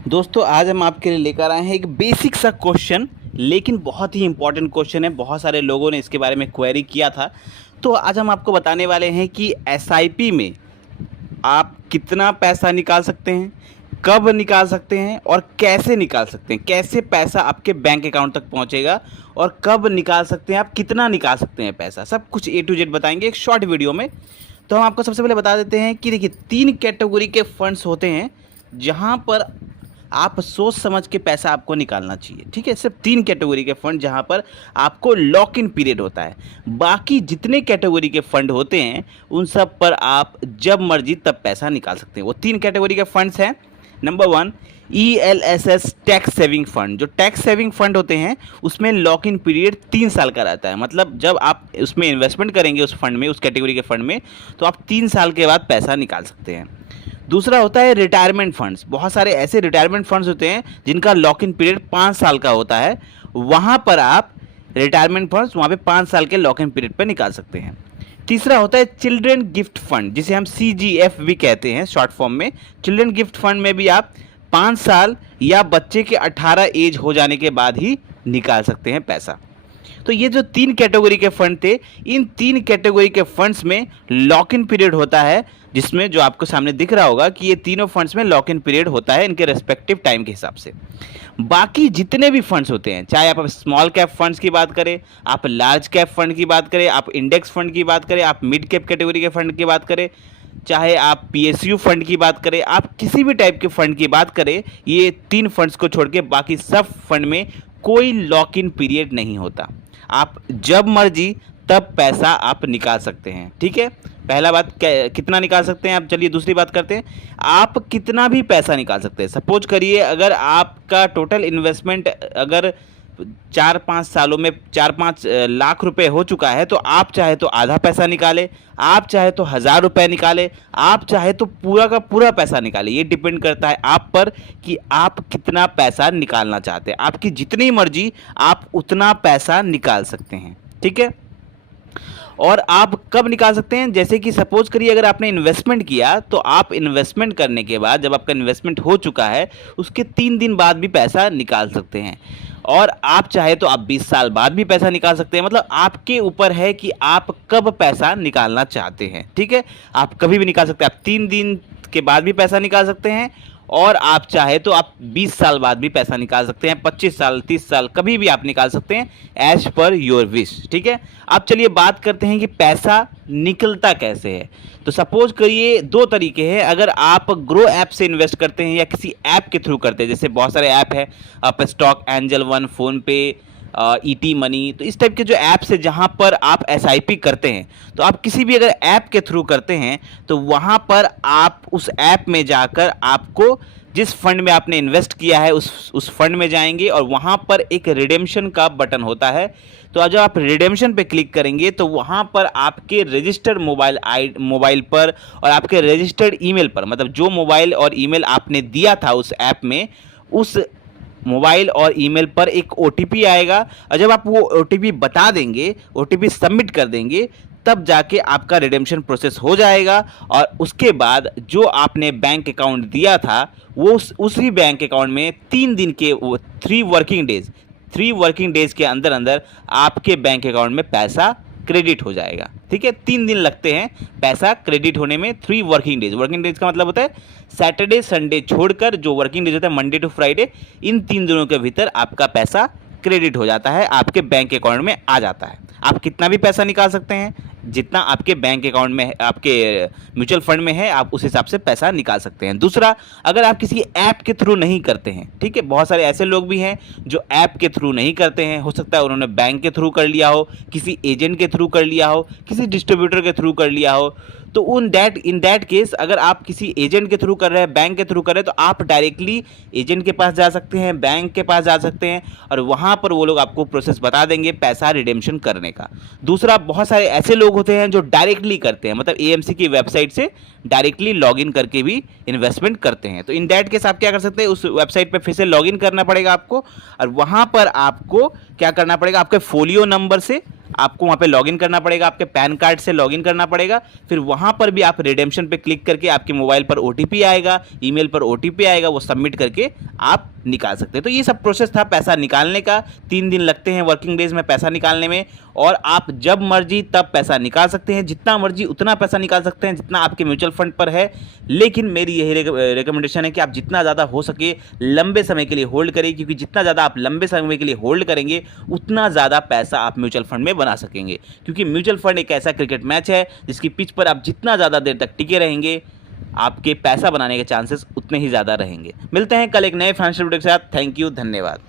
दोस्तों आज हम आपके लिए लेकर आए हैं एक बेसिक सा क्वेश्चन, लेकिन बहुत ही इंपॉर्टेंट क्वेश्चन है। बहुत सारे लोगों ने इसके बारे में क्वेरी किया था। तो आज हम आपको बताने वाले हैं कि एसआईपी में आप कितना पैसा निकाल सकते हैं, कब निकाल सकते हैं और कैसे निकाल सकते हैं, कैसे पैसा आपके बैंक अकाउंट तक पहुंचेगा और कब निकाल सकते हैं, आप कितना निकाल सकते हैं पैसा, सब कुछ ए टू जेड बताएंगे एक शॉर्ट वीडियो में। तो हम आपको सबसे पहले बता देते हैं कि देखिए 3 कैटेगरी के फंड्स होते हैं जहां पर आप सोच समझ के पैसा आपको निकालना चाहिए। ठीक है, सिर्फ 3 कैटेगरी के फंड जहां पर आपको लॉक इन पीरियड होता है। बाकी जितने कैटेगरी के फंड होते हैं उन सब पर आप जब मर्जी तब पैसा निकाल सकते हैं। वो 3 कैटेगरी के फंड्स हैं। Number 1 ELSS tax saving fund. जो टैक्स सेविंग फंड होते हैं उसमें लॉक इन पीरियड 3 साल का रहता है। मतलब जब आप उसमें इन्वेस्टमेंट करेंगे उस फंड में, उस कैटेगरी के फंड में, तो आप 3 साल के बाद पैसा निकाल सकते हैं। दूसरा होता है रिटायरमेंट फंड्स। बहुत सारे ऐसे रिटायरमेंट फंड्स होते हैं जिनका लॉक इन पीरियड 5 साल का होता है। वहाँ पर आप रिटायरमेंट फंड्स वहाँ पे 5 साल के लॉक इन पीरियड पर निकाल सकते हैं। तीसरा होता है चिल्ड्रन गिफ्ट फंड, जिसे हम CGF भी कहते हैं शॉर्ट फॉर्म में। चिल्ड्रन गिफ्ट फंड में भी आप 5 साल या बच्चे के 18 एज हो जाने के बाद ही निकाल सकते हैं पैसा। तो ये जो 3 कैटेगरी के फंड थे, इन 3 कैटेगरी के फंड्स में लॉक इन पीरियड होता है, जिसमें जो आपको सामने दिख रहा होगा कि ये तीनों फंड्स में लॉक इन पीरियड होता है इनके रेस्पेक्टिव टाइम के हिसाब से। बाकी जितने भी फंड्स होते हैं, चाहे आप स्मॉल कैप फंड्स की बात करें, आप लार्ज कैप फंड की बात करें, आप इंडेक्स फंड की बात करें, आप मिड कैप कैटेगरी के फंड की बात करें, चाहे आप PSU फंड की बात करें, आप किसी भी टाइप के फंड की बात करें, ये 3 फंड्स को छोड़ के बाकी सब फंड में कोई लॉक इन पीरियड नहीं होता। आप जब मर्जी तब पैसा आप निकाल सकते हैं। ठीक है, पहला बात कितना निकाल सकते हैं आप। चलिए दूसरी बात करते हैं, आप कितना भी पैसा निकाल सकते हैं। सपोज करिए अगर आपका टोटल इन्वेस्टमेंट अगर 4-5 सालों में 4-5 लाख रुपए हो चुका है, तो आप चाहे तो आधा पैसा निकाले, आप चाहे तो 1000 रुपये निकाले, आप चाहे तो पूरा का पूरा पैसा निकाले। ये डिपेंड करता है आप पर कि आप कितना पैसा निकालना चाहते हैं। आपकी जितनी मर्जी आप उतना पैसा निकाल सकते हैं। ठीक है, और आप कब निकाल सकते हैं, जैसे कि सपोज करिए अगर आपने इन्वेस्टमेंट किया, तो आप इन्वेस्टमेंट करने के बाद जब आपका इन्वेस्टमेंट हो चुका है उसके 3 दिन बाद भी पैसा निकाल सकते हैं। और आप चाहे तो आप 20 साल बाद भी पैसा निकाल सकते हैं। मतलब आपके ऊपर है कि आप कब पैसा निकालना चाहते हैं। ठीक है, आप कभी भी निकाल सकते हैं। आप 3 दिन के बाद भी पैसा निकाल सकते हैं, और आप चाहे तो आप 20 साल बाद भी पैसा निकाल सकते हैं, 25 साल, 30 साल, कभी भी आप निकाल सकते हैं, एज पर योर विश। ठीक है, अब चलिए बात करते हैं कि पैसा निकलता कैसे है। तो सपोज करिए 2 तरीके हैं। अगर आप ग्रो ऐप से इन्वेस्ट करते हैं या किसी ऐप के थ्रू करते हैं, जैसे बहुत सारे ऐप है, आप स्टॉक एंजल वन, फोन पे, ET मनी, तो इस टाइप के जो ऐप्स है जहां पर आप SIP करते हैं, तो आप किसी भी अगर ऐप के थ्रू करते हैं तो वहां पर आप उस ऐप में जाकर आपको जिस फंड में आपने इन्वेस्ट किया है उस फंड में जाएंगे, और वहां पर एक रिडेम्पशन का बटन होता है। तो जब आप रिडेम्पशन पे क्लिक करेंगे तो वहां पर आपके रजिस्टर्ड मोबाइल पर और आपके रजिस्टर्ड ईमेल पर, मतलब जो मोबाइल और ईमेल आपने दिया था उस ऐप में, उस मोबाइल और ईमेल पर एक OTP आएगा। और जब आप वो OTP बता देंगे, OTP सबमिट कर देंगे, तब जाके आपका रिडेम्पशन प्रोसेस हो जाएगा। और उसके बाद जो आपने बैंक अकाउंट दिया था वो उसी बैंक अकाउंट में 3 दिन के 3 वर्किंग डेज के अंदर अंदर आपके बैंक अकाउंट में पैसा क्रेडिट हो जाएगा। ठीक है, 3 दिन लगते हैं पैसा क्रेडिट होने में, 3 वर्किंग डेज का मतलब होता है सैटरडे संडे छोड़कर जो वर्किंग डेज होता है मंडे टू फ्राइडे, इन 3 दिनों के भीतर आपका पैसा क्रेडिट हो जाता है, आपके बैंक अकाउंट में आ जाता है। आप कितना भी पैसा निकाल सकते हैं, जितना आपके बैंक अकाउंट में, आपके म्यूचुअल फंड में है, आप उस हिसाब से पैसा निकाल सकते हैं। दूसरा, अगर आप किसी ऐप के थ्रू नहीं करते हैं, ठीक है, बहुत सारे ऐसे लोग भी हैं जो ऐप के थ्रू नहीं करते हैं। हो सकता है उन्होंने बैंक के थ्रू कर लिया हो, किसी एजेंट के थ्रू कर लिया हो, किसी डिस्ट्रीब्यूटर के थ्रू कर लिया हो। तो इन दैट केस अगर आप किसी एजेंट के थ्रू कर रहे हैं, बैंक के थ्रू कर रहे हैं, तो आप डायरेक्टली एजेंट के पास जा सकते हैं, बैंक के पास जा सकते हैं, और वहाँ पर वो लोग आपको प्रोसेस बता देंगे पैसा रिडेम्पशन करने का। दूसरा, बहुत सारे ऐसे लोग होते हैं जो डायरेक्टली करते हैं, मतलब AMC की वेबसाइट से डायरेक्टली लॉगिन करके भी इन्वेस्टमेंट करते हैं। तो इन दैट केस आप क्या कर सकते हैं, उस वेबसाइट पर फिर से लॉगिन करना पड़ेगा आपको, और वहाँ पर आपको क्या करना पड़ेगा, आपके फोलियो नंबर से आपको वहाँ पे लॉगिन करना पड़ेगा, आपके पैन कार्ड से लॉगिन करना पड़ेगा। फिर वहाँ पर भी आप रिडेम्पशन पे क्लिक करके आपके मोबाइल पर ओटीपी आएगा, ईमेल पर ओटीपी आएगा, वो सबमिट करके आप निकाल सकते हैं। तो ये सब प्रोसेस था पैसा निकालने का। 3 दिन लगते हैं वर्किंग डेज में पैसा निकालने में, और आप जब मर्जी तब पैसा निकाल सकते हैं, जितना मर्जी उतना पैसा निकाल सकते हैं जितना आपके म्यूचुअल फंड पर है। लेकिन मेरी यही रिकमेंडेशन है कि आप जितना ज़्यादा हो सके लंबे समय के लिए होल्ड करें, क्योंकि जितना ज़्यादा आप लंबे समय के लिए होल्ड करेंगे उतना ज़्यादा पैसा आप म्यूचुअल फंड में बना सकेंगे। क्योंकि म्यूचुअल फंड एक ऐसा क्रिकेट मैच है जिसकी पिच पर आप जितना ज़्यादा देर तक टिके रहेंगे आपके पैसा बनाने के चांसेस उतने ही ज़्यादा रहेंगे। मिलते हैं कल एक नए फाइनेंशियल वीडियो के साथ। थैंक यू, धन्यवाद।